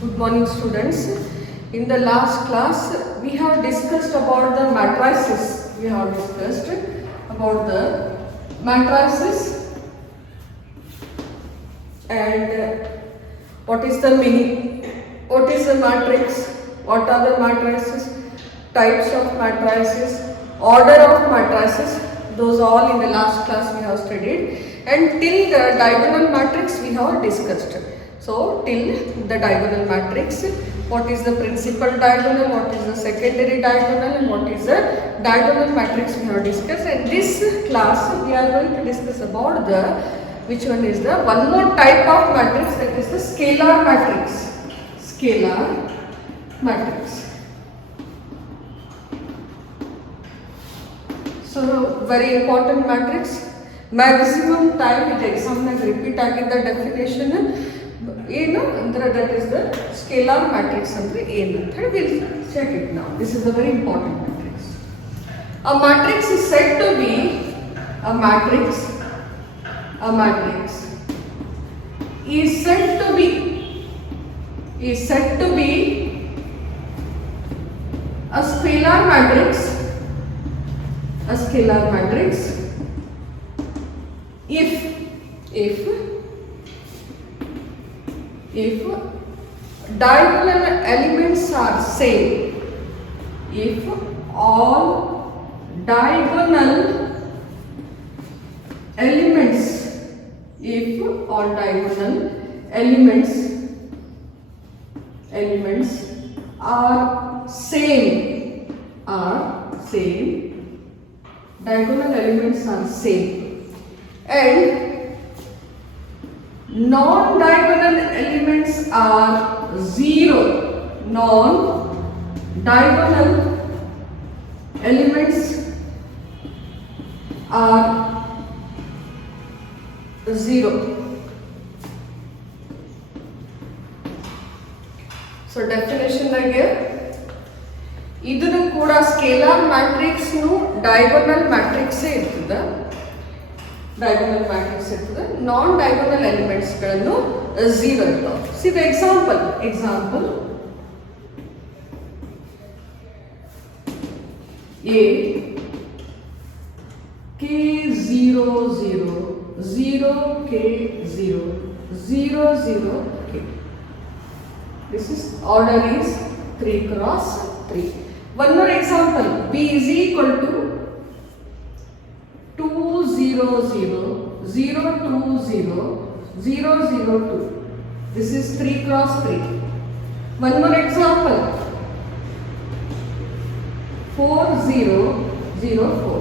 Good morning, students. In the last class, we have discussed about the matrices. We have discussed about the matrices and what is the meaning, what is the matrix, what are the matrices, types of matrices, order of matrices. Those all in the last class we have studied, and till the diagonal matrix we have discussed. So till the diagonal matrix, what is the principal diagonal, what is the secondary diagonal, and what is the diagonal matrix we have discussed. And this class we are going to discuss about the, which one is the one more type of matrix, that is the scalar matrix. Scalar matrix. So very important matrix. Maximum time it exam repeat agida definition ಏನು ಅಂದ್ರೆ that is the scalar matrix ಅಂದ್ರೆ ಏನು ಅಂತ ಹೇಳಿ we'll check it now. This is a very important matrix. A matrix is said to be a matrix is said to be a scalar matrix if diagonal elements are same, if all diagonal elements are same, diagonal elements are same, and non-diagonal elements are zero. Non-diagonal elements are zero. So definition again. ಇದನ್ನು ಕೂಡ scalar matrix ನು diagonal matrix ಇರ್ತದೆ. diagonal matrix ಇರ್ತದೆ. ನಾನ್ diagonal elements ಗಳನ್ನು zero ಇರ್ತವೆ. C the example A K0 0 0 K0 0 0 K. This is order is 3 cross 3. One more example. B is equal to 2 0 0 0 2 0 0 0 2. This is 3 cross 3. One more example. 4 0 0 4.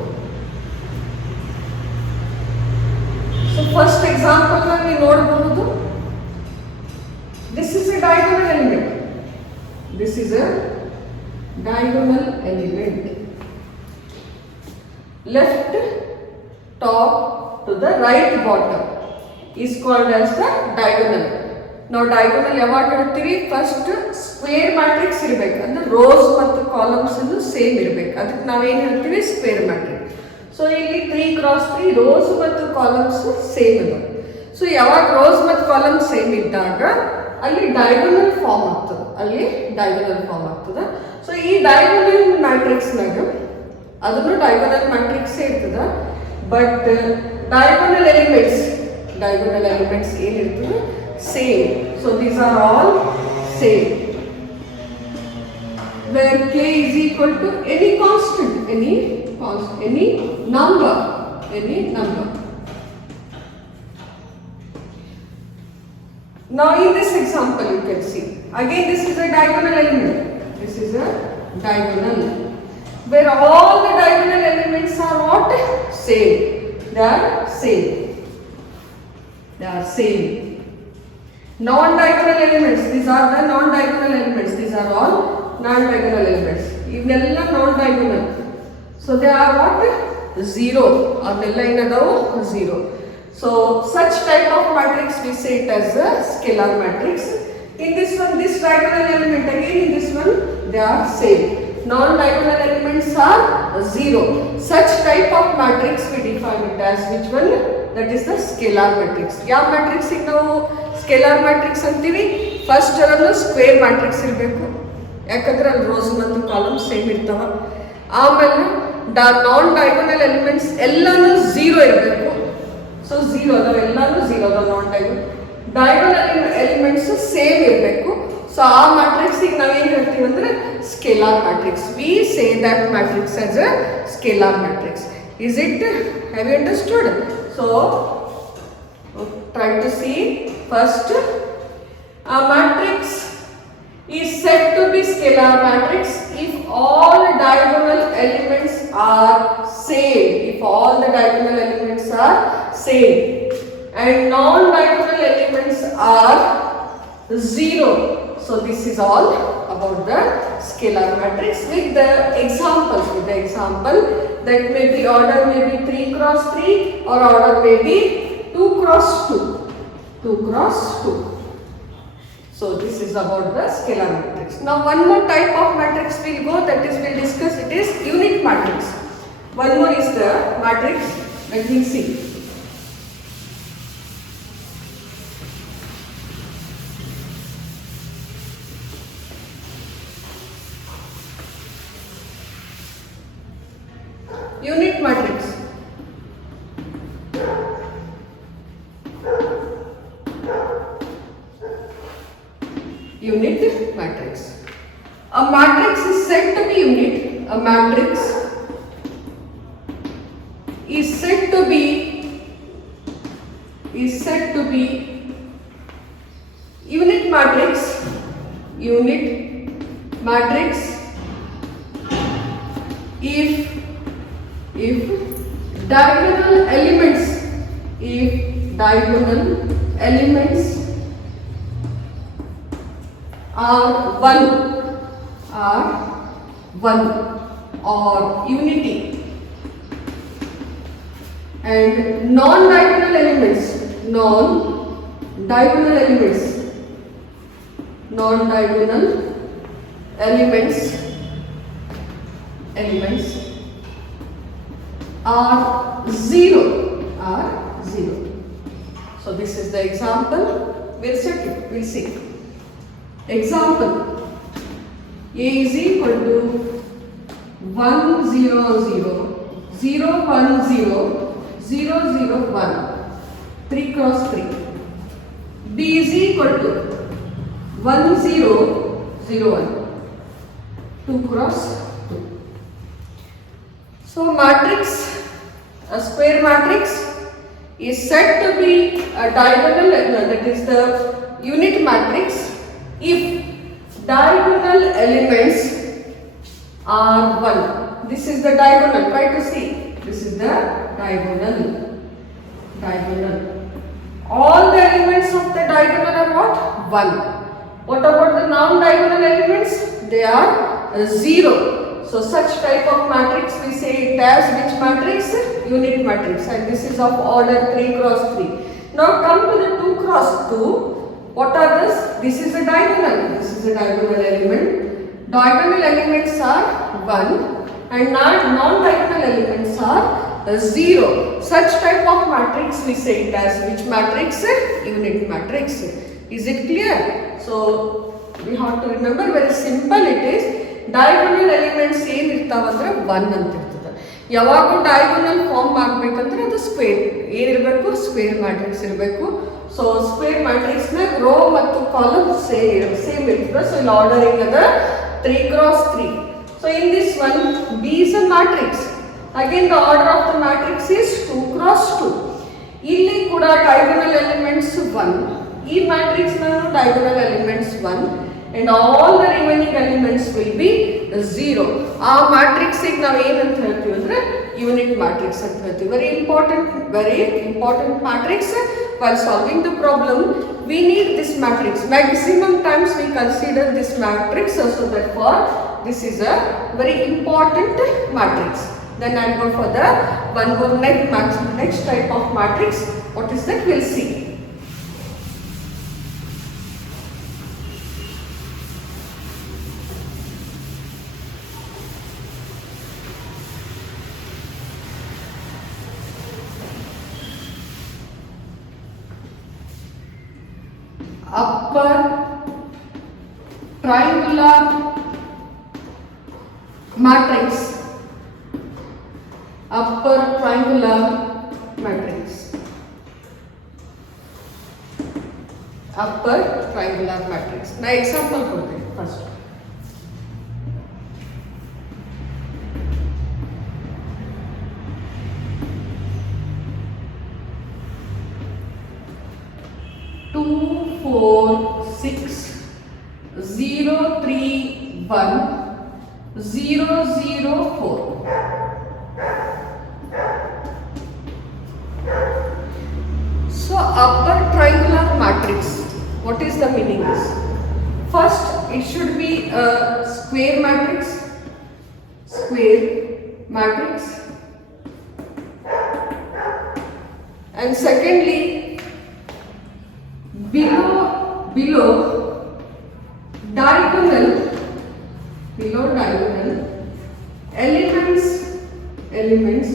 So first example we nodabodu. This is a diagonal element. Left top to the right bottom is called as the diagonal. Now diagonal ಯಾವಾಗ ಹೇಳ್ತೀವಿ, first square matrix ಇರಬೇಕು, ಅಂದ್ರೆ rose ಮತ್ತು columns same ಇರಬೇಕು, ಅದಕ್ಕೆ ನಾವೇನು ಹೇಳ್ತೀವಿ square matrix. So ಇಲ್ಲಿ 3 ಕ್ರಾಸ್ 3 ರೋಸ್ ಮತ್ತು ಕಾಲಮ್ಸ್ ಸೇಮ್ ಇದೆ. ಸೊ ಯಾವಾಗ ರೋಸ್ ಮತ್ತು ಕಾಲಮ್ಸ್ ಸೇಮ್ ಇದ್ದಾಗ ಅಲ್ಲಿ ಡಯಾಗೋನಲ್ ಫಾರ್ಮ್ ಆಗ್ತದೆ. ಸೊ ಈ ಡಯಾಗೋನಲ್ ಮ್ಯಾಟ್ರಿಕ್ಸ್ನಾಗ ಅದನ್ನು ಡಯಾಗೋನಲ್ ಮ್ಯಾಟ್ರಿಕ್ಸ್ ಇರ್ತದೆ, ಬಟ್ diagonal elements ಏನಿರ್ತದೆ same. So these are all same, where k is equal to any constant, any number. Now in this example you can see again this is a diagonal element, where all the diagonal elements are what? Same. They are same. Non-diagonal elements, these are the non-diagonal elements. These are all non-diagonal elements. Ivella non-diagonal. So they are what? Zero. Avella ಏನದಾವು zero. So such type of matrix we say it as a scalar matrix. In this one, this diagonal element again, in this one they are same. Non-diagonal elements are zero. Such type of matrix we define it as which one? That is the scalar matrix. ಯಾವ matrix ಗೆ ನಾವು scalar matrix ಅಂತೀವಿ? First ಅದನ್ನು square matrix ಇರಬೇಕು, ಯಾಕಂದ್ರೆ ಅಲ್ಲಿ rose ಮತ್ತು column same ಇರ್ತಾವ. ಆಮೇಲೆ ನಾನ್ ಡಯಾಗೋನಲ್ ಎಲಿಮೆಂಟ್ಸ್ ಎಲ್ಲಾನು ಝೀರೋ ಇರಬೇಕು. ಸೊ ಝೀರೋ ಅದಾವ, ಎಲ್ಲಾನು ಝೀರೋ ಅದಾವ. ನಾನ್ ಡಯಾಗೋನಲ್ ಎಲಿಮೆಂಟ್ಸ್ ಸೇಮ್ ಇರಬೇಕು. ಸೊ ಆ ಮ್ಯಾಟ್ರಿಕ್ಸಿಗೆ ನಾವೇನು ಹೇಳ್ತೀವಿ ಅಂದ್ರೆ scalar matrix. We say that matrix as a scalar matrix. Is it? Have you understood? So try to see. First, a matrix is said to be scalar matrix if all diagonal elements are same. If all the diagonal elements are same and non-diagonal elements are zero. So this is all about the scalar matrix with the examples. With the example that may be order may be 3 cross 3 or order may be 2 cross 2. 2 cross 2. So this is about the scalar matrix. Now one more type of matrix we'll go, that is we'll discuss, it is unit matrix. One more is the matrix, let me see. Unit matrix. Unit matrix. A matrix is said to be unit. A matrix is said to be unit matrix. Unit matrix if diagonal elements are one or unity, and non-diagonal elements are zero. So this is the example. We'll set it. We'll see. Example: A is equal to 1 0 0 0 1 0 0 0 1 3 cross 3. B is equal to 1 0 0 1 2 cross 2. So matrix, a square matrix is said to be a diagonal, that is the unit matrix if diagonal elements are 1. This is the diagonal. Try to see. This is the diagonal. All the elements of the diagonal are what? 1. What about the non-diagonal elements? They are 0. So such type of matrix we say it as which matrix? Unit matrix, and this is of order 3 cross 3. Now come to the 2 cross 2. What are this? This is a diagonal. This is a diagonal element. Diagonal elements are 1 and non-diagonal elements are 0. Such type of matrix we say it as which matrix? Unit matrix. Is it clear? So we have to remember, very simple it is. Diagonal elements ಏನು ಇರ್ತಾವಂದ್ರೆ 1 ಅಂತ ಇರ್ತದೆ. ಯಾವಾಗೂ diagonal form ಆಗಬೇಕಂದ್ರೆ ಅದು square ಏನಿರಬೇಕು? Square matrix ಇರಬೇಕು. So square matrix ನ rho ಮತ್ತು ಕಾಲಮ್ ಸೇಮ್ ಇರ್ತದೆ. ಸೊ ಇಲ್ಲಿ ಆರ್ಡರಿಂಗ್ ಅದ 3 cross 3. So in this one B is a matrix. Again the order of the matrix is 2 cross 2. ಇಲ್ಲಿ ಕೂಡ diagonal elements 1. ಈ ಮ್ಯಾಟ್ರಿಕ್ಸ್ ನ diagonal elements 1 and all the remaining elements will be 0. ಆ matrix ಗೆ ನಾವು ಏನಂತ ಹೇಳ್ತೀವಿ ಅಂದ್ರೆ ಯೂನಿಟ್ ಮ್ಯಾಟ್ರಿಕ್ಸ್ ಅಂತ ಹೇಳ್ತೀವಿ. very important matrix. While solving the problem we need this matrix. Maximum times we consider this matrix, so therefore this is a very important matrix. Then I'll go for the one more next type of matrix. What is that? We'll see. Upper triangular matrix, upper triangular matrix, upper triangular matrix. ना example ಕೊಡ್ತೀನಿ first. Two, four, 6, 0, 3, 1, 0, 0, 4. So upper triangular matrix, what is the meaning is? First, it should be a square matrix, and secondly, below diagonal elements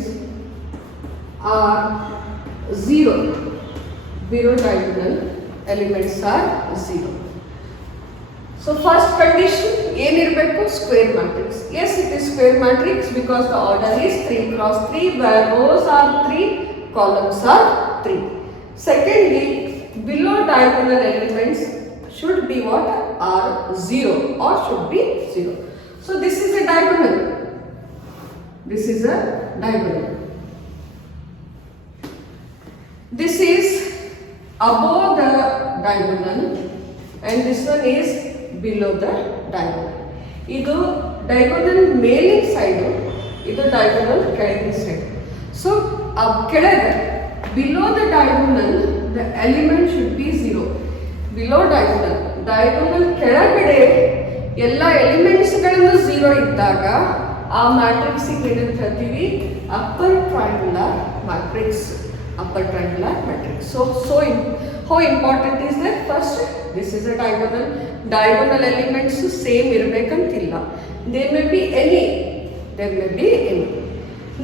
are 0. Below diagonal elements are 0. So first condition, ಏನಿರಬೇಕು? Square matrix. Yes, it is square matrix because the order is 3 cross 3, where rows are 3, columns are 3. Secondly, below diagonal elements should be what? Are 0 or should be 0. So this is a diagonal. This is a diagonal. This is above the diagonal and this one is below the diagonal. ಇದು diagonal ಮೇಲಿನ side, ಇದು diagonal ಕೆಳಗಿನ side. So ಕೆಳಗೆ below the diagonal the element should be 0. Below diagonal ಕೆಳಗಡೆ ಎಲ್ಲ elements ಗಳನ್ನು 0 ಇದ್ದಾಗ ಆ ಮ್ಯಾಟ್ರಿಕ್ಸ್ ಏನಂತ ಹೇಳ್ತೀವಿ? Upper triangular matrix. Upper triangular matrix. So how important is that? First, this is a diagonal elements same ಇರಬೇಕಂತಿಲ್ಲ. There may be any.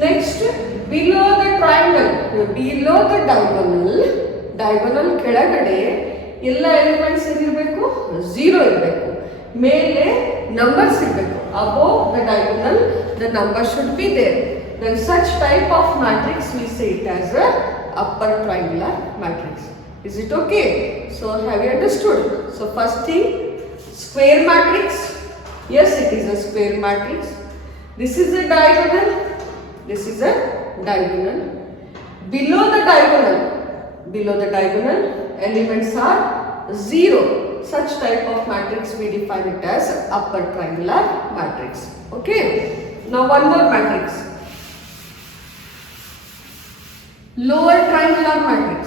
Next, below the diagonal ಕೆಳಗಡೆ ಎಲ್ಲ elements ಏನಿರಬೇಕು? 0 ಇರಬೇಕು. ಮೇಲೆ ನಂಬರ್ಸ್ ಇರಬೇಕು. Above the diagonal the number should be there. Then such type of matrix we say it as a upper triangular matrix. Is it okay? So have you understood? So first thing, square matrix. Yes, it is a square matrix. This is a diagonal. Below the diagonal elements are 0. Such type of matrix we define it as upper triangular matrix. Okay. Now one more matrix. Lower triangular matrix.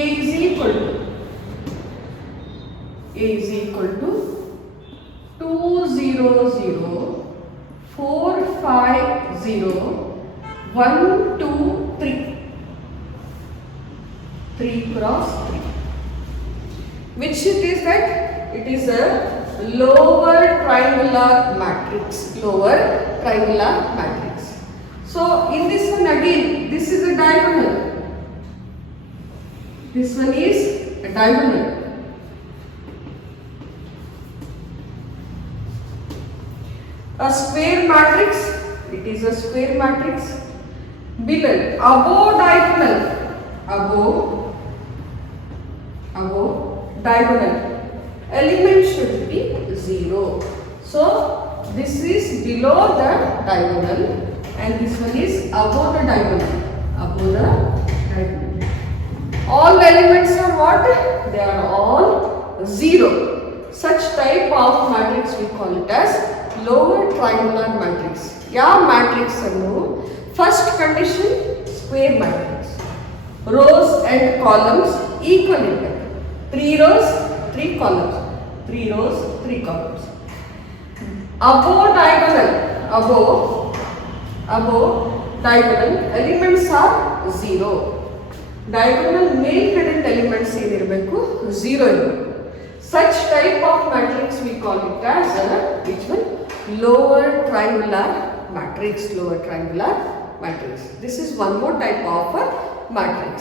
A is equal to 2 0 0 4 5 0 1 2 3. 3 cross 3. Which it is that? It is a lower triangular matrix. So in this one again, this is a diagonal. This one is a diagonal. A square matrix. It is a square matrix. Below, above diagonal, element should be 0. So this is below the diagonal and this one is above the diagonal. All elements are what? They are all 0. Such type of matrix we call it as lower triangular matrix. ಯಾವ matrix ಅನ್ನು first condition square matrix. Rows and columns equal ಇರಬೇಕು. 3 rows 3 columns. Above diagonal elements are 0. Diagonal ಮೇಲ್ಗಡೆ elements ಏನಿರಬೇಕು? 0 ಇರಬೇಕು. Such type of matrix we call it as which one? Lower triangular matrix. This is one more type of matrix.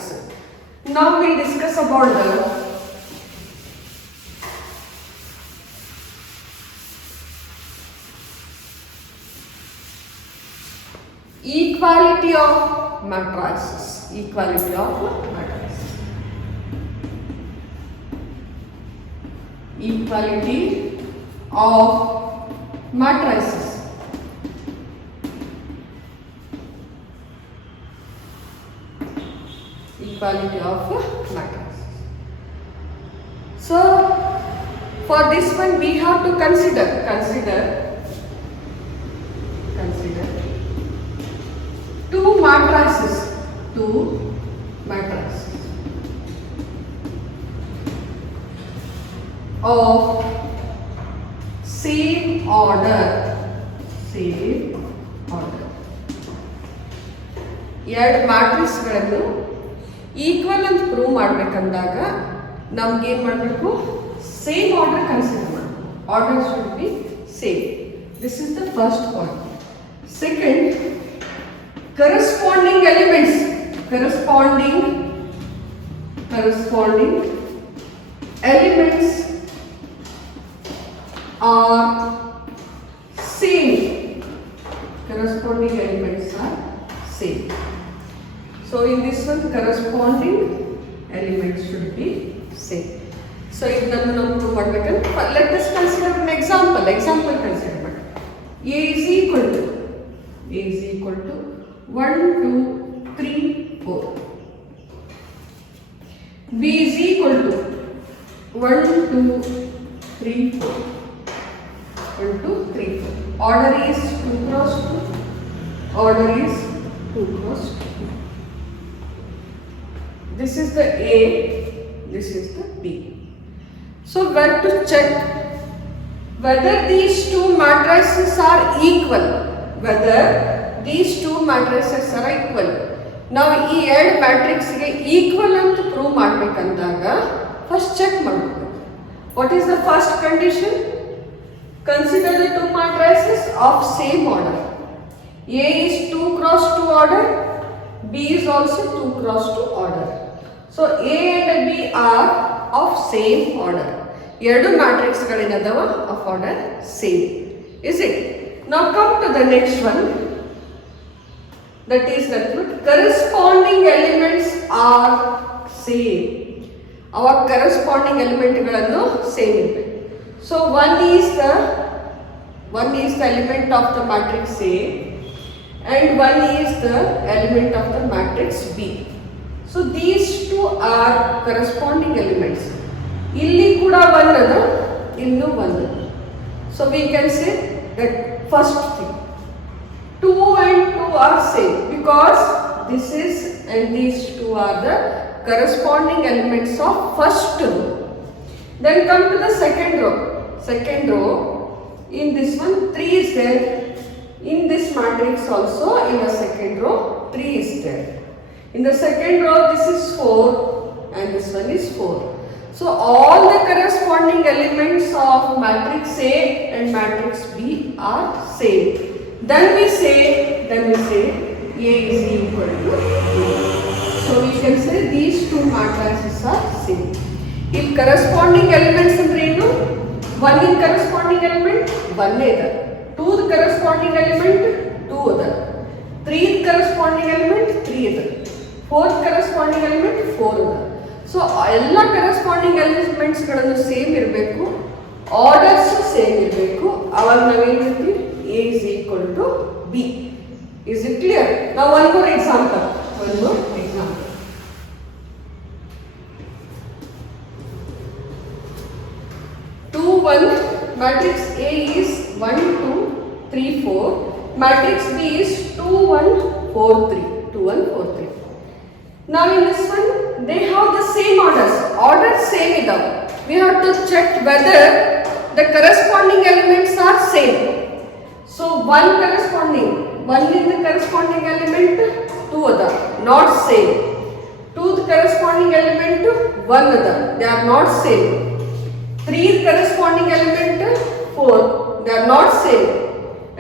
Now we discuss about the equality of matrices. Equality of matrices. Equality of matrices. Equality of matrices. So for this one we have to consider two matrices of same order. ಎರಡು ಮ್ಯಾಟ್ರಿಕ್ಸ್ಗಳನ್ನು equal ಅಂತ prove ಮಾಡಬೇಕಂದಾಗ ನಮ್ಗೆ ಏನು ಮಾಡಬೇಕು, same order consider ಮಾಡಬೇಕು. Order should be same. This is the first point. Second, corresponding elements are same. Corresponding elements are same. So in this one, corresponding elements should be same. So idana ನಾವು prove ಮಾಡಬೇಕು. Let us consider an example. Consider ಮಾಡಿ. A is equal to 1 2 3 4. B is equal to 1 2 3 4. 1 2 3 4. Order is 2 cross 2. Order is 2 cross 2. This is the A, this is the B. So we have to check whether these two matrices are equal. ನಾವು ಈ ಎರಡು ಮ್ಯಾಟ್ರಿಕ್ಸ್ಗೆ equal ಅಂತ prove ಮಾಡಬೇಕಂದಾಗ first check ಮಾಡಬೇಕು. What is the first condition? Consider the two matrices of same order. A is 2 cross 2 order, B is also 2 cross 2 order. So A and B are of same order. ಎರಡು ಮ್ಯಾಟ್ರಿಕ್ಸ್ಗಳೇನದವ of order same. Is it? Now come to the next one. That is the corresponding elements are same. Our corresponding elementಗಳನ್ನು same ಇರಬೇಕು. So one is the element of the matrix A and one is the element of the matrix B. So these two are corresponding elements. Illi kuda one ada, illu one. So we can say that first thing, 2 and 2 are same because this is and these two are the corresponding elements of first row. Then come to the second row. In this one 3 is there. In this matrix also, in the second row 3 is there. In the second row this is 4 and this one is 4. So all the corresponding elements of matrix A and matrix B are same. Then we say A is equal to B. So we can say these two matrices are same. If corresponding elements ಅಂದ್ರೆ ಏನು? 1 in corresponding element 1 ಇದೆ. 2 the corresponding element 2 ಇದೆ. 3 the corresponding element 3 ಇದೆ. 4th corresponding element 4 ಇದೆ. So ಎಲ್ಲ corresponding elements ಗಳನ್ನು same ಇರಬೇಕು, orders same ಇರಬೇಕು. ಅವಾಗ ನಾವು ಏನು ಹೇಳ್ತೀವಿ? A is equal to B. Is it clear? Now one more example. 2 1 matrix A is 1 2 3 4. Matrix B is 2 1 4 3. 2 1 4 3. Now in this one they have the same orders. Orders same idav. We have to check whether the corresponding elements are same. So one in the corresponding element 2 ada, not same. 2 the corresponding element 1 ada, they are not same. 3 the corresponding element 4, they are not same.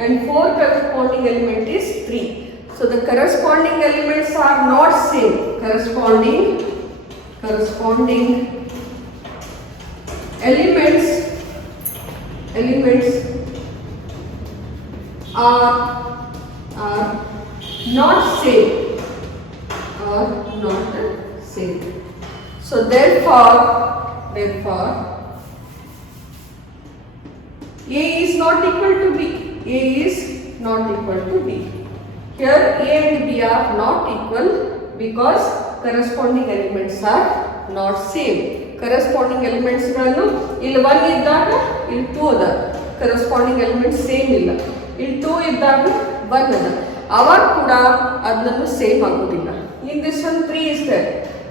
And 4 corresponding element is 3. So the corresponding elements are not same. Corresponding corresponding elements are not same, so therefore A is not equal to B. Here A and B are not equal because corresponding elements are not same. Corresponding elements ಗಳನ್ನು ಇಲ್ಲಿ 1 ಇದ್ದಾಗ ಇಲ್ಲಿ 2 ಅದ, corresponding elements same ಇಲ್ಲ. ಇಲ್ಲಿ 2 ಇದ್ದಾಗ 1 ಅದ, ಅವಾಗ ಕೂಡ ಅದನ್ನು ಸೇಮ್ ಆಗೋದಿಲ್ಲ. In this one 3 is there.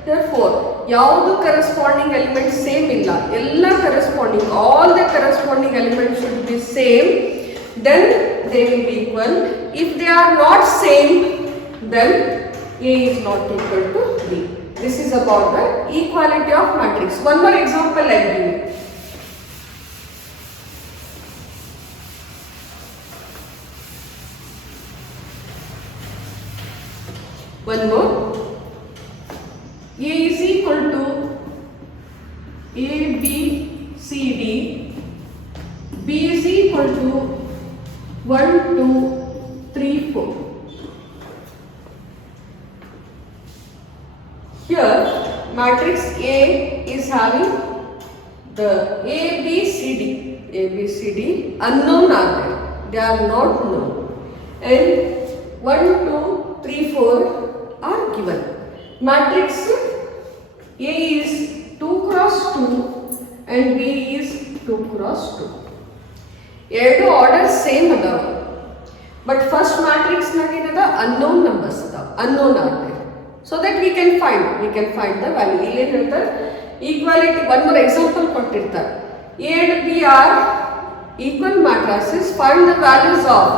Therefore ಯಾವುದು corresponding element ಸೇಮ್ ಇಲ್ಲ, ಎಲ್ಲ corresponding, all the corresponding elements should be same, then they will be equal. If they are not same, then A is not equal to B. This is about the equality of matrix. One more example I give you. One more. A is equal to A, B, C, D. B is equal to 1, 2, 3, 4. Here matrix A is having the A, B, C, D unknown are there. They are not known. And 1, 2, 3, 4 are given. Matrix A is 2 cross 2 and B is 2 cross 2. ಎರಡು order same ಅದಾವ, but first matrix ನಾಗ ಏನದ unknown numbers ಅದಾವ, unknown ಆಗಿದೆ. So that we can find the value. ಇಲ್ಲಿ ಏನು ಹೇಳ್ತಾರೆ, equality. One more example ಕೊಟ್ಟಿರ್ತಾರೆ. A and B are equal matrices. Find the values of,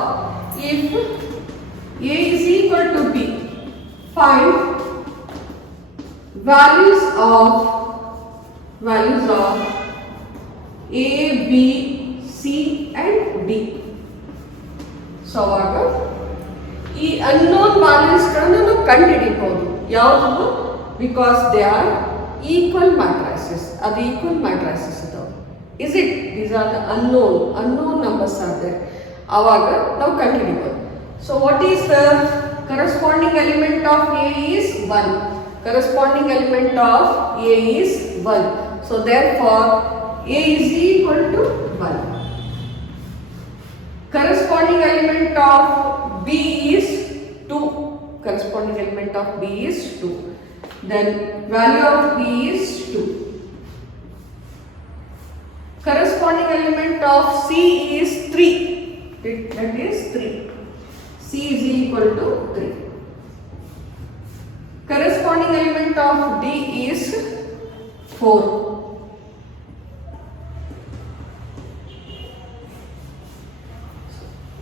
if A is equal to B, find values of A, B, C and D. So aವಾಗ ಈ unknown values ಗಳನ್ನು ನಾವು ಕಂಡುಹಿಡಿಯಬಹುದು. ಯಾವುದು? Because they are equal matrices. ಅದು equal matrices ಇದಾವೆ. Is it? These are the unknown numbers are there. ಆವಾಗ ನಾವು ಕಂಡುಹಿಡಿಯಬಹುದು. So what is the corresponding element of A is 1. Corresponding element of A is 1. So therefore A is equal to 1. Corresponding element of B is 2. Corresponding element of B is 2. Then value of B is 2. Corresponding element of C is 3. That is 3. C is equal to 3. Corresponding element of D is 4.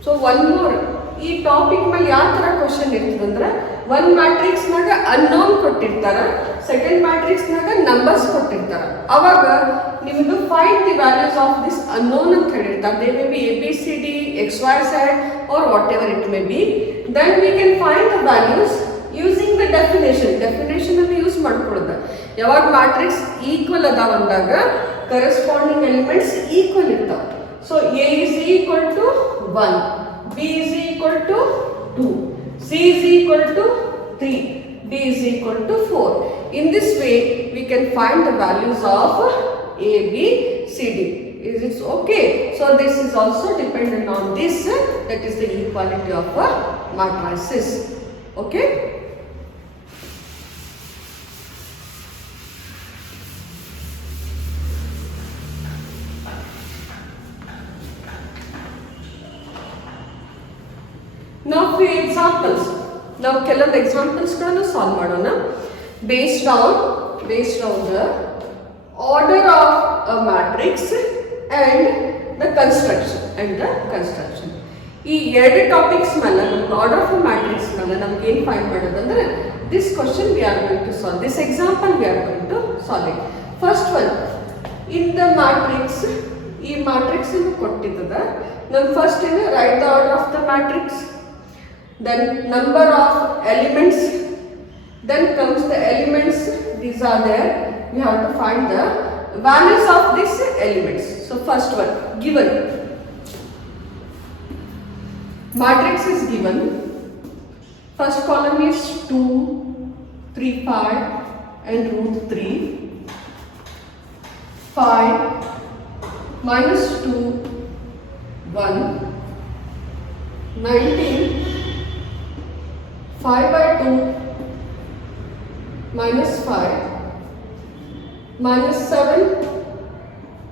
So one more, ಈ topic ಮೇಲೆ ಯಾವ ತರ question ಇರ್ತದಂದ್ರೆ, ಒಂದು matrix ನಾಗ unknown ಕೊಟ್ಟಿರ್ತಾರ, second matrix ನಾಗ numbers ಕೊಟ್ಟಿರ್ತಾರ. ಅವಾಗ ನಿಮ್ದು find the values of this unknown ಅಂತ ಹೇಳಿರ್ತಾರೆ. They may be ABCD, XYZ or whatever it may be. Then we can find the values using the definition. Definition ಅನ್ನು use ಮಾಡ್ಕೊಳ್ಳೋದು. ಯಾವಾಗ ಮ್ಯಾಟ್ರಿಕ್ಸ್ ಈಕ್ವಲ್ ಅದಾವ ಅಂದಾಗ ಕರೆಸ್ಪಾಂಡಿಂಗ್ ಎಲಿಮೆಂಟ್ಸ್ ಈಕ್ವಲ್ ಇರ್ತಾವ. So A is equal to 1, B is equal to 2, C is equal to 3, D is equal to 4. In this way we can find the values of A, B, C, D. Is it okay? So this is also dependent on this, that is the equality of matrices. Okay? Now few examples. Now ಕೆಲವೊಂದು examples ಗಳನ್ನು solve ಮಾಡೋಣ. Based on the order of a matrix and the construction. ಈ ಎರಡು topics ಮೇಲೆ ನಮ್ಗೆ order of a matrix ಮೇಲೆ ನಮ್ಗೆ ಏನು ಫೈಂಡ್ ಮಾಡೋದಂದ್ರೆ, this question we are going to solve, this example we are going to solve it. First one, in the matrix, ಈ matrix ಅನ್ನು ಕೊಟ್ಟಿದ್ದದ. ನಮ್ಮ ಫಸ್ಟ್ ಏನು, write the order of the matrix, then number of elements, then comes the elements, these these are there. We have to find the values of these elements. So first one, given matrix is given. First column is 2, 3, 5 and root 3. 5 minus 2, 1, 19, 5 by 2 minus 5, minus 7,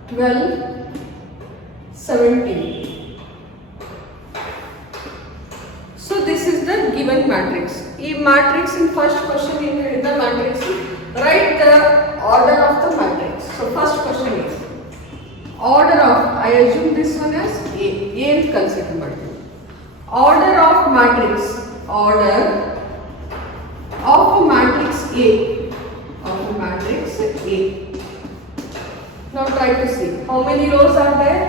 12, 17. So this is the given matrix. In matrix in first question in the matrix, write the order of the matrix. So first question is order of, I assume this one as A and consider matrix. Order of matrix, order of a matrix A, of a matrix A. Now try to see how many rows are there.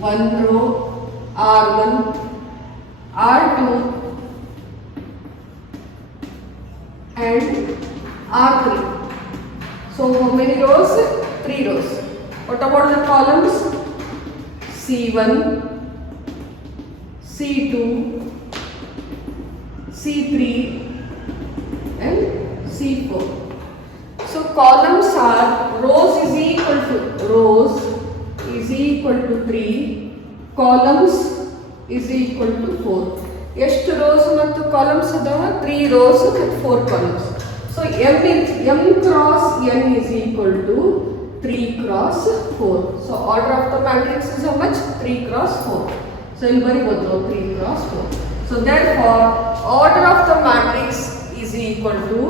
One row, R1, R2 and R3. So how many rows? 3 rows. What about the columns? C1, C2, C3 and C4. So columns are rows is equal to 3, columns is equal to 4. ಎಷ್ಟು rows ಮತ್ತು columns ಇದಾವ? 3 rows and 4 columns. So m cross n is equal to 3 cross 4. So order of the matrix is how much? 3 cross 4. So ಇಲ್ಲಿ ಬರಿಬಹುದು 3 cross 4. So therefore order of the matrix is equal to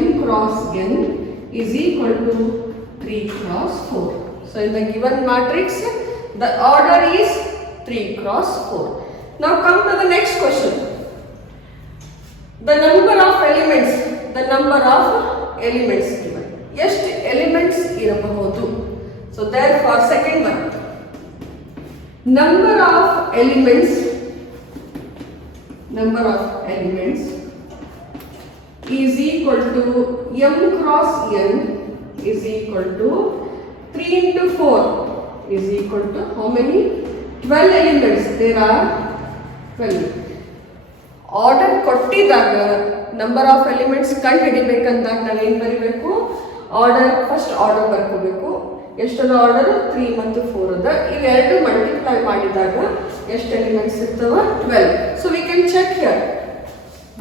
m cross n is equal to 3 cross 4. So in the given matrix the order is 3 cross 4. Now come to the next question. The number of elements given. ಎಷ್ಟು elements ಇರಬಹುದು? So therefore second one, number of elements is equal to m cross n is equal to 3 into 4 is equal to how many? 12 elements. There are 12. Order ಕೊಟ್ಟಿದಾಗ number of elements ಕಂಡು ಹಿಡಿಬೇಕಂದಾಗ ನಾವು ಏನು ಬರೀಬೇಕು? First order ಬರ್ಕೋಬೇಕು. ಎಷ್ಟರ order? 3 ಮತ್ತು 4 ಅದ. ಇವೆರಡು multiply ಮಾಡಿದಾಗ ಎಷ್ಟು ಎಲಿಮೆಂಟ್ಸ್ ಇರ್ತವ? 12. So we can check here.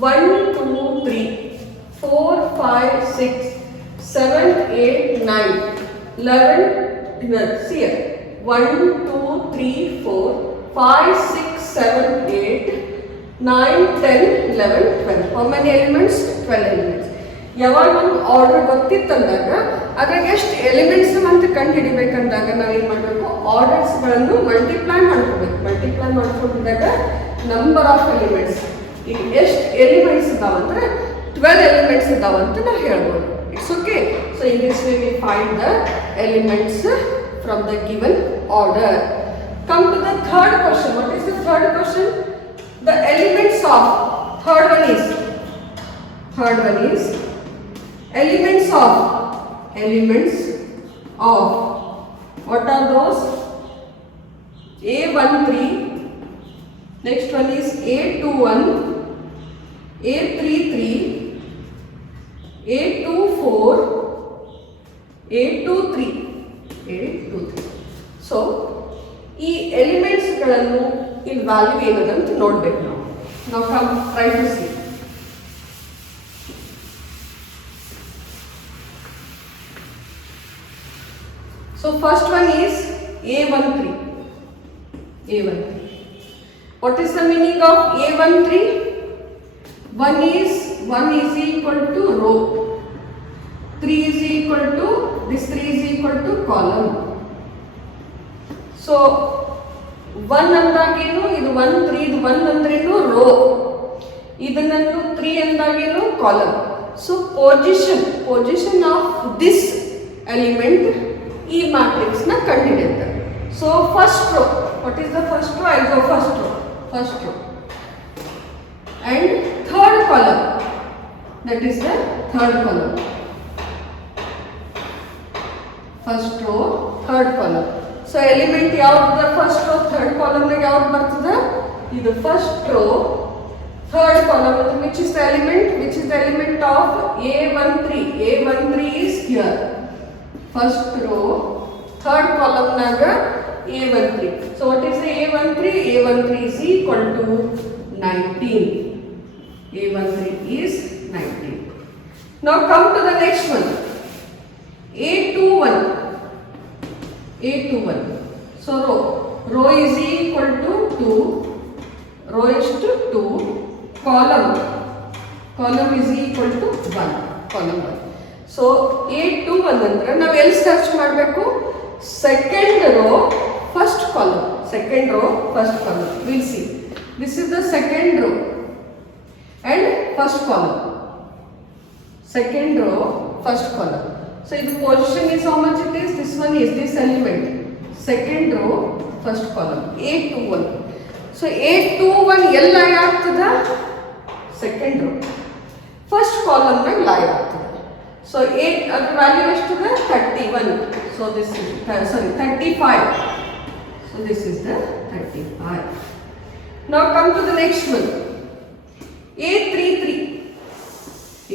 1 2 3 4 5 6 7 8 9 11 12. See here. 1 2 3 4 5 6 7 8 9 10 11 12. How many elements? 12 elements. ಯಾವಾಗ ಒಂದು ಆರ್ಡರ್ ಗೊತ್ತಿತ್ತಂದಾಗ ಅದ್ರಾಗ ಎಷ್ಟು ಎಲಿಮೆಂಟ್ಸ್ ಅಂತ ಕಂಡು ಹಿಡಿಬೇಕಂದಾಗ ನಾವೇನು ಮಾಡಬೇಕು? ಆರ್ಡರ್ಸ್ಗಳನ್ನು ಮಲ್ಟಿಪ್ಲೈ ಮಾಡ್ಕೊಂಡಿದ್ದಾಗ ನಂಬರ್ ಆಫ್ ಎಲಿಮೆಂಟ್ಸ್, ಈಗ ಎಷ್ಟು ಎಲಿಮೆಂಟ್ಸ್ ಇದಾವಂದ್ರೆ 12 ಎಲಿಮೆಂಟ್ಸ್ ಇದಾವಂತ ನಾವು ಹೇಳ್ಬೋದು. It's okay. So in this way we find the elements from the given order. Come to the third question. What is the third question? The elements of third one is elements of what are those? A13, next one is A21, A33, A24, A23. So ಈ ಎಲಿಮೆಂಟ್ಸ್ಗಳನ್ನು ಇಲ್ಲಿ value ಏನದಂತ ನೋಡ್ಬೇಕು ನಾವು come try to see. So first one is A13. What is the meaning of A13? 1 is equal to row, 3 is equal to this, 3 is equal to column. So 1 ಅಂದಾಗೇನು? ಇದು 1 3, ಇದು 1 ಅಂದ್ರೇನು? Row. ಇದನ್ನಂತೂ 3 ಅಂದಾಗೇನು? Column. So position of this element ಈ matrix ನ ಕಂಡುಹಿಡಿಯುತ್ತೆ. So first row, what is the first row? I go first row and third column, that is the third column. First row third column. So element ಯಾವ್ದು first row third ಕಾಲಮ್ನಾಗ ಯಾವ್ದು ಬರ್ತದೆ? ಇದು first row third column. Which is the element? Which is the element of A13? A13 is here. First row third ಕಾಲಮ್ನಾಗ A13. So what is the A13? A13 is equal to 19. A13 is 19. Now come to the next one. A21. A21. So row is equal to 2. Row is to 2. Column is equal to 1. Column 1. So A21 ಅಂದ್ರೆ ನಾವು ಎಲ್ಲಿ search ಮಾಡಬೇಕು? Second row first column. Second row first column. We'll see. This is the second row and first column. Second row, first column. So the position is how much it is? This one is this element. Second row, first column. A21. So A21 L lie ಆಗ್ತದ? Second row. First column ನ lie ಆಗ್ತದ. So the value ಎಷ್ಟಿದೆ? 31. So this is 35. So this is the 35. Now come to the next one. A33.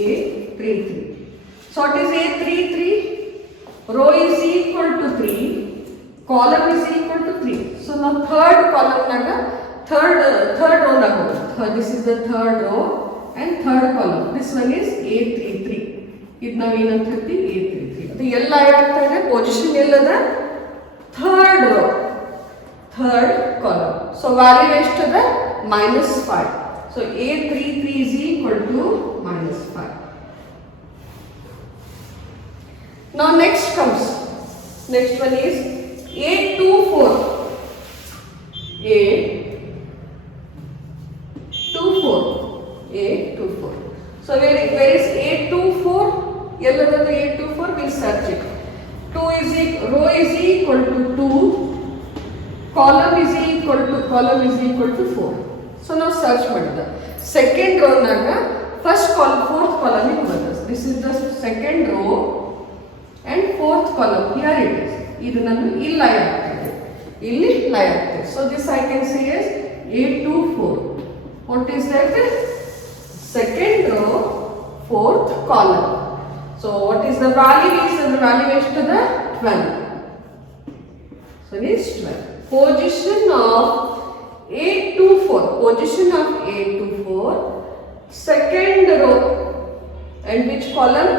A33. So what is A33? Row is equal to 3. Column is equal to 3. So now third column naga third row naga. This is the third row and third column. This one is A33. ಇದು ನಾವು ಏನಂತೀವಿ? A33. ಅದು ಎಲ್ಲ ಆಗ್ತಾ ಇದೆ? Position ಎಲ್ಲದ? Third row third column. So value ಎಷ್ಟಿದೆ? -5. So A33 is equal to -5. Now next one is A24. A24. So where is A24? ಎಲ್ಲದದು A24? We search it. Row is equal to 2. Column is equal to 4. So now search ಮಾಡಿದ. Second row ನಾಗ first column, fourth column is ಬರ್ತದೆ. This is the second row and fourth column. Here it is. ಇದು ನಾನು ಇಲ್ಲಿ ಲೈ ಆಗ್ತದೆ. So this I can say as A24. What is that? Second row, fourth column. So what is the value? The value is to the 12. So it is 12. Position of A24, second row and which column?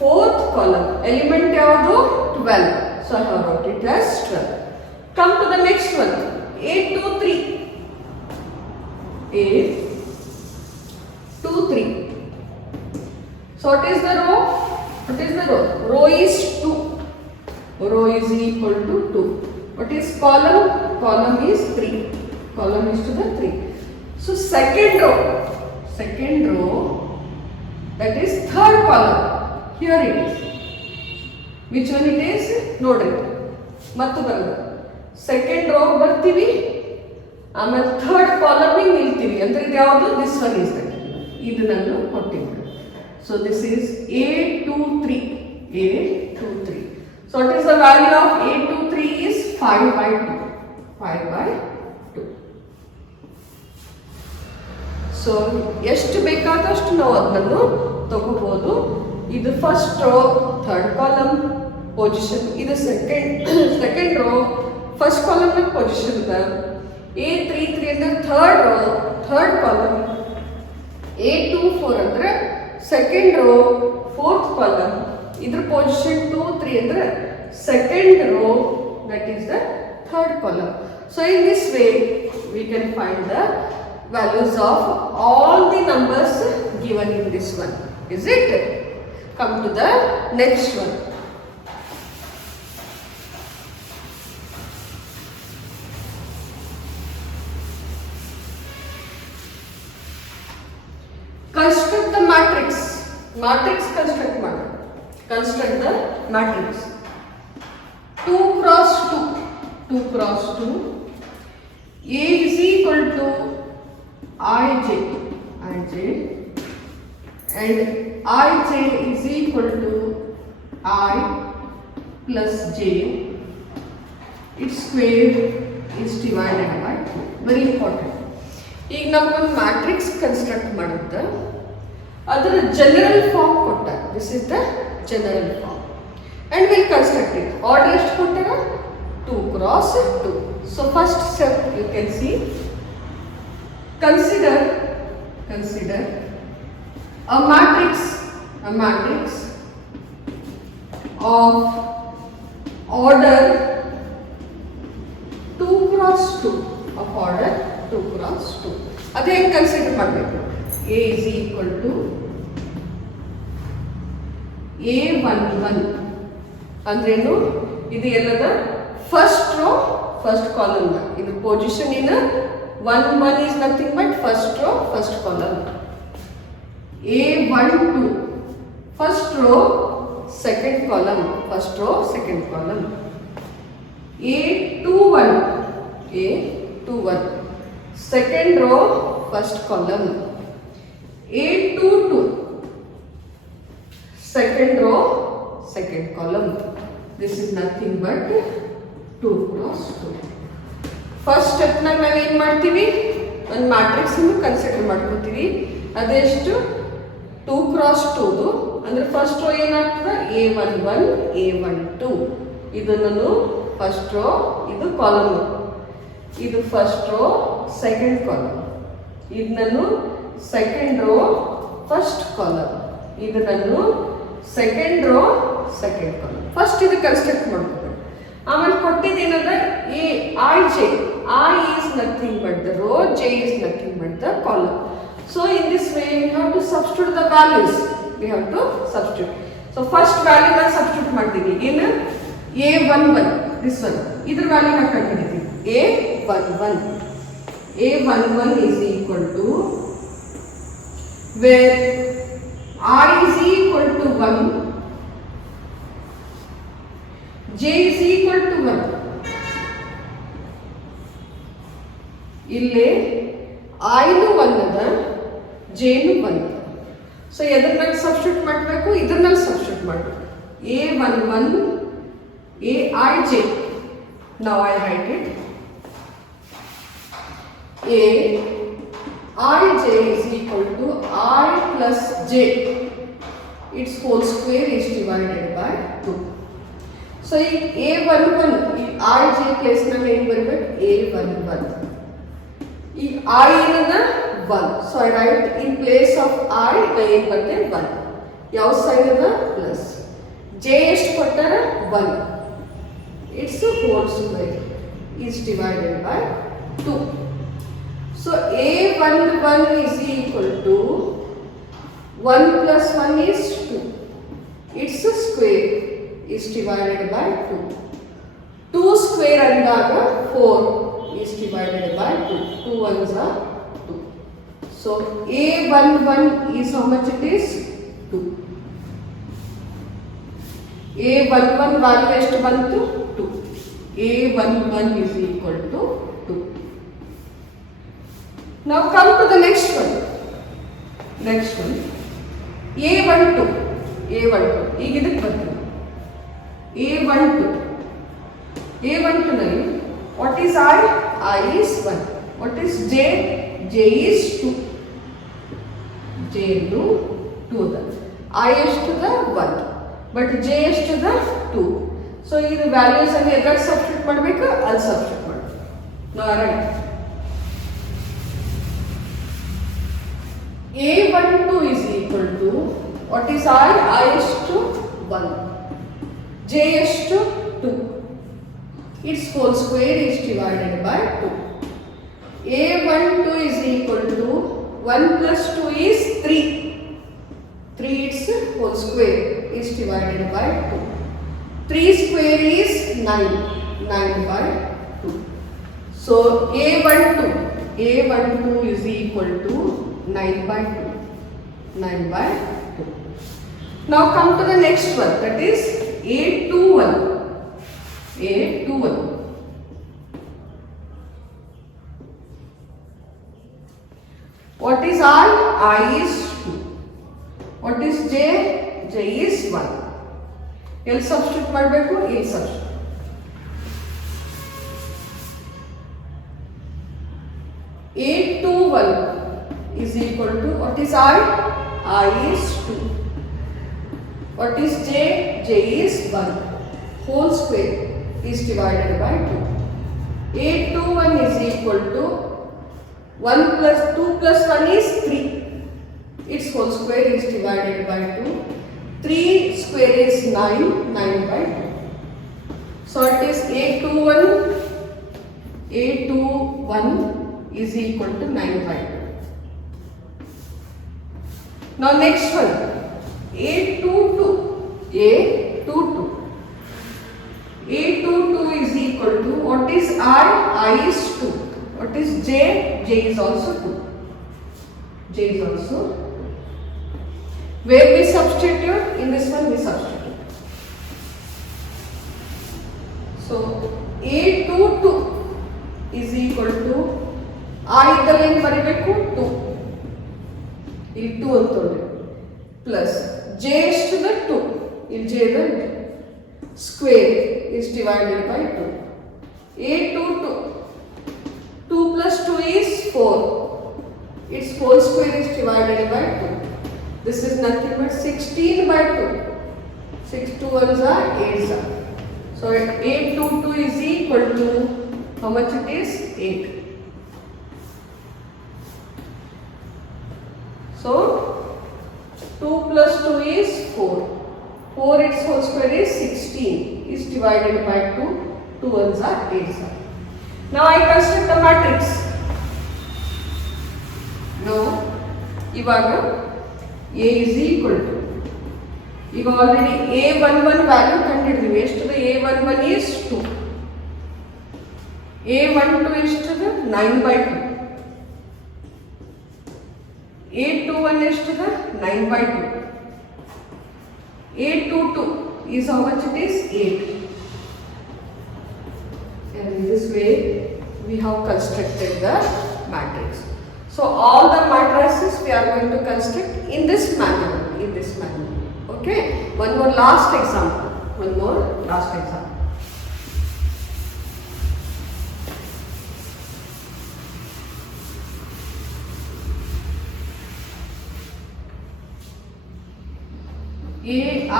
Fourth column. Element ಯಾವುದು? 12. So I have wrote it as 12. Come to the next one. A23. So what is the row? Row is 2. Row is equal to 2. What is column? Column is 3. Column is to the 3. So second row, that is third column. Here it is. Which one it is? Nodri. Mattu barada. Second row ಬರ್ತೀವಿ, ಆಮೇಲೆ third column ಗೆ ನಿಲ್ತೀವಿ. ಅಂದ್ರೆ ಇದು ಯಾವುದು? This one is that. ಇದು ನಾನು ಕೊಟ್ಟಿದ್ದೆ. So this is A23. So what is the value of A23 is 5/2. 5/2. So ಎಷ್ಟು ಬೇಕಾದಷ್ಟು ನಾವು ಅದನ್ನು ತಗೋಬಹುದು. ಇದು first row third column position, ಇದು ಸೆಕೆಂಡ್ ರೋ ಫಸ್ಟ್ ಕಾಲಮ್ ನ ಪೊಸಿಷನ್ ಇದೆ. A33 ಅಂದ್ರೆ third row third column. A24 ಅಂದ್ರೆ ಸೆಕೆಂಡ್ ರೋ ಫೋರ್ತ್ ಕಾಲಮ್. ಇದ್ರ ಪೊಸಿಷನ್ 2, 3 ಅಂದ್ರೆ second row, that is the third column. So in this way we can find the values of all the numbers given in this one. Is it? Come to the next one. Construct the matrix. Construct the matrix. 2 cross 2. A is equal to Ij and Ij is equal to I plus j, its square is divided by 2. Very important. ಈಗ ನಮಗೊಂದು matrix construct ಮಾಡುತ್ತೆ, ಅದರ general form ಕೊಟ್ಟ, this is the general form and we'll construct it. Order ಎಷ್ಟು ಕೊಟ್ಟಾರ 2 cross 2. So first step you can see, consider a matrix of order 2 cross 2 of order 2 cross 2. ಅದು ಹೆಂಗೆ consider ಮಾಡಬೇಕು? A is equal to A11 ಅಂದ್ರೇನು? ಇದು ಎಲ್ಲದ first row first column. ಇದು position in 1 1 is nothing but first row first column. A12 first row second column, first row second column. A21 second row first column. A22 second row second column. This is nothing but 2 cross 2. First ಸ್ಟೆಪ್ನಾಗ ನಾವು ಏನು ಮಾಡ್ತೀವಿ, ಒಂದು ಮ್ಯಾಟ್ರಿಕ್ಸನ್ನು consider ಮಾಡ್ಕೋತೀವಿ. ಅದೆಷ್ಟು 2 cross 2ದು ಅಂದರೆ first row ಏನಾಗ್ತದೆ A11 A12. ಇದನ್ನು first row, ಇದು ಕಾಲಮ್, ಇದು ಫಸ್ಟ್ ರೋ ಸೆಕೆಂಡ್ ಕಾಲಮ್, ಇದನ್ನು ಸೆಕೆಂಡ್ ರೋ ಫಸ್ಟ್ ಕಾಲಮ್, ಇದನ್ನು second row second column. First ಇದು ಕನ್ಸ್ಟ್ರಕ್ಟ್ ಮಾಡ್ಕೋಬೇಕು. ಆಮೇಲೆ ಕೊಟ್ಟಿದ್ದೇನದ I is nothing but the row, J is nothing but the column. So in this way we have to substitute the values. So first value na substitute ಮಾಡ್ತೀನಿ. ಏನು A11 this one, ಇದರ value ನಾ ಕಂಡುಹಿಡಿತೀನಿ. A11 is equal to, where I is equal to 1, J is equal to 1. ಇಲ್ಲಿ ಐನು 1 ಅದ, ಜೇನು 1 ಅದ. So ಎದರಲ್ಲಿ substitute ಮಾಡಬೇಕು? ಇದರಲ್ಲಿ ಸಬ್ಸ್ಟಿಟ್ಯೂಟ್ ಮಾಡಬೇಕು. A11 Aij. Now I write it. Aij is equal to I plus J. Its whole square is divided by 2. So A11 Ij place ನಲ್ಲಿ ಏನು ಬರಬೇಕು? A11. ಈ I ಏನದ 1. So I write in place of I ಏನು ಬರುತ್ತೆ 1. ಯಾವ side ಅದ plus. J ಎಷ್ಟು ಕೊಟ್ಟಾರ 1. Its whole square is divided by 2. So A11 is equal to 1 plus 1 is 2. Its square is divided by 2. 2 square ಅಂದಾಗ 4 is divided by 2. 2 ones are 2. So A11 is how much it is? 2. A11 value ಎಷ್ಟು ಬಂತು? 2. A11 is equal to 2. Now come to the next one. A12 ಈಗ ಇದಕ್ಕೆ ಬರ್ತೀವಿ. A12 ನಲ್ಲಿ what is I? I is 1. What is J? J is 2. J into 2 ಅದ. I ಎಷ್ಟದ 1. But J ಎಷ್ಟದ 2. So ಇದು values ಅನ್ನು ಎದ್ರಾಗ substitute ಮಾಡಬೇಕು? ಅಲ್ಲಿ ಸಬ್ಸ್ಟಿಟ್ಯೂಟ್ ಮಾಡಬೇಕು. ನಾವು right. A12 is equal to, what is I? I is to 1. J is to 2. Its whole square is divided by 2. A12 is equal to 1 plus 2 is 3. 3 its whole square is divided by 2. 3 square is 9. 9 by 2. So A12 is equal to 9 by 2. 9 by 2. Now come to the next one, that is A21. What is I? I is 2. What is J? J is 1. ಎಲ್ಲಿ substitute ಮಾಡಬೇಕು? ಇಲ್ಲಿ substitute. Eight to 1 is equal to, what is I? I is 2. What is J? J is 1. Whole square is divided by 2. 8 to 1 is equal to 1 plus 2 plus 1 is 3. Its whole square is divided by 2. 3 square is 9, 9 by 2. So it is 8 to 1, 8 to 1 is equal to 9 by 2. Now next one, 8 to 2, A to 2. A to 2 is equal to, what is I? I is 2. What is J? J is also 2. J is also. Where we substitute? In this one we substitute. So A to 2 is equal to, I ಇದ್ದಲ್ಲಿ ಏನು ಬರೀಬೇಕು? 2. ಇಲ್ಲಿ 2 ಅಂತ ತೊಗೊಳ್ಳಿ. Plus J ಎಷ್ಟಿದೆ? 2. ಇಲ್ಲಿ J ಇದೆ. Square is divided by 2. A to 2. 2 plus 2 is 4. Its whole square is divided by 2. This is nothing but 16 by 2. 6 to 1s are 8s are. So 8 to 2 is equal to, how much it is? 8. So 2 plus 2 is 4. 4 its whole square is 16 is divided by 2. 2 ones are 8s are. Now I construct the matrix. Now ivaga A is equal to, ಈಗ already A11 value ಕಂಡಿದ್ದೀವಿ. ಎಷ್ಟಿದೆ? A11 is 2. A12 ಎಷ್ಟಿದೆ? 9 by 2. A21 ಎಷ್ಟಿದೆ? 9 by 2. A22 is how much it is? 8. And in this way we have constructed the matrix. So all the matrices we are going to construct in this manner. Okay. One more last example.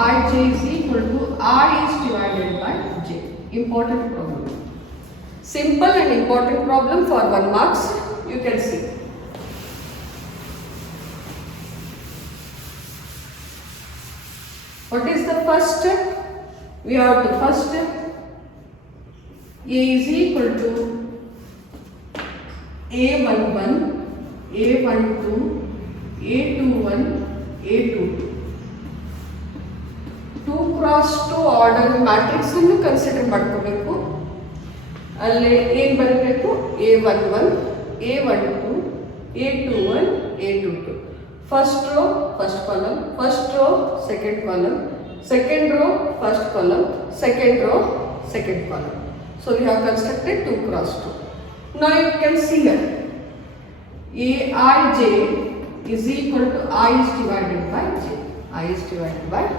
Aij is equal to I is divided by J. Important problem. Simple and important problem for 1 marks. You can see. What is the first step? We have the first step. A is equal to A11, A12, A21, A22. 2 cross 2 order matrix ಅನ್ನು consider ಮಾಡ್ಕೋಬೇಕು. ಅಲ್ಲಿ ಏನು ಬರಬೇಕು? A11, A12, A21, A22. First row, first column, first row, second column, second row, first column, second row, second column. So we have constructed 2 cross 2. Now you can see here, Aij is equal to I is divided by J. I is divided by J.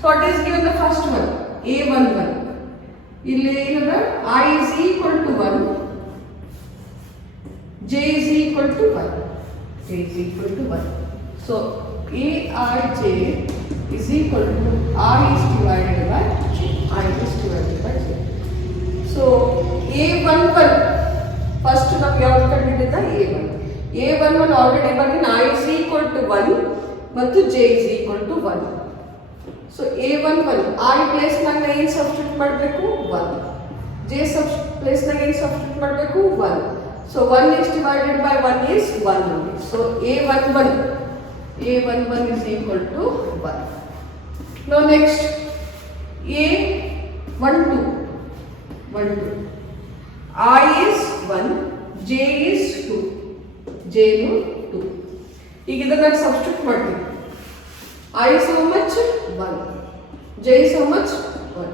So what is given the first one? A11. ಇಲ್ಲಿ I is equal to 1, J is equal to 1. J is equal to 1. So Aij is equal to I is divided by J. I is divided by J. So A11 first ನಾವು ಯಾವುದು ಕಂಡುಹಿಡಿದ? A1. A11 already ಬಂದಿನ I is equal to 1 ಮತ್ತು J is equal to 1. So A11 I place ನಾಗ ಏನು substitute ಮಾಡಬೇಕು? 1. J place ನಾಗ ಏನು ಸಬ್ಸ್ಟಿಟ್ಯೂಟ್ ಮಾಡಬೇಕು? 1. So 1 is divided by 1 is 1 only. So A11 is equal to 1. Now next A12. I is 1, J is 2. J is 2. ಈಗ ಇದನ್ನ substitute ಮಾಡ್ತೀವಿ. I is how much? 1. J is how much? 1.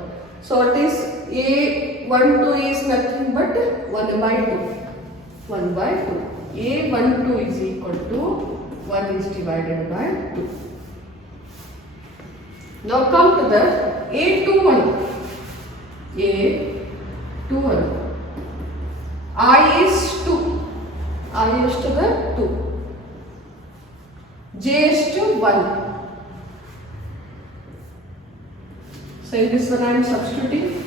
So what is A12 is nothing but 1 by 2. 1 by 2. A12 is equal to 1 is divided by 2. Now come to the A21. A21. I is 2. I is to the 2. J is to 1. So in this one I am substituting.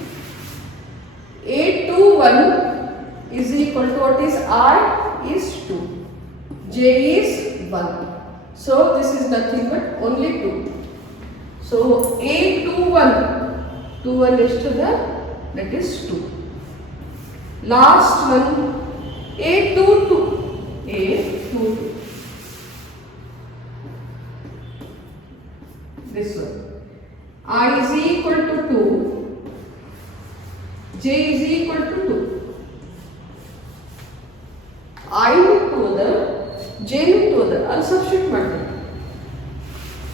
A21 is equal to what is I is 2. J is 1. So this is nothing but only 2. So A21, 21 is to the, that is 2. Last one, A22, A22. This one. I is equal to 2, J is equal to 2. I to the, J to the, I'll substitute matter.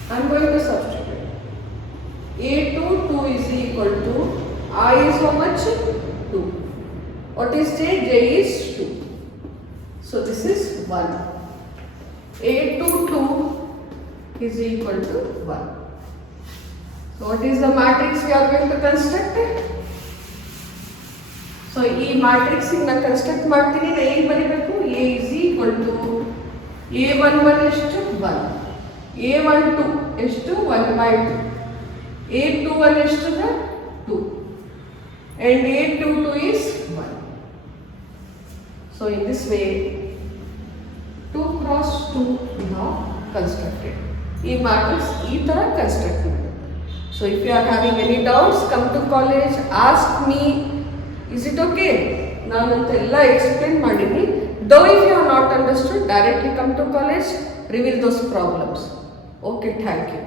I'm going to substitute. A22 is equal to, I is how much? 2. What is J? J is 2. So this is 1. A22 is equal to 1. So what is the matrix we are going to construct? So ಈ matrix ನ construct ಮಾಡ್ತೀನಿ ನಾನು ಏನು ಬರಿಬೇಕು? A is equal to A11 ಎಷ್ಟು 1, A12 ಎಷ್ಟು 1 by 2, A21 ಎಷ್ಟು 2 and A22 is 1. So in this way 2 cross 2 now constructed. ಈ matrix ಈ ತರ construct ಮಾಡಿ. So if you are having any doubts, come to college, ask me. Is it okay? ನಾನಂತ ಎಲ್ಲ explain ಮಾಡಿದ್ದೀನಿ. Though if you have not understood, directly come to college, reveal those problems. Okay, thank you.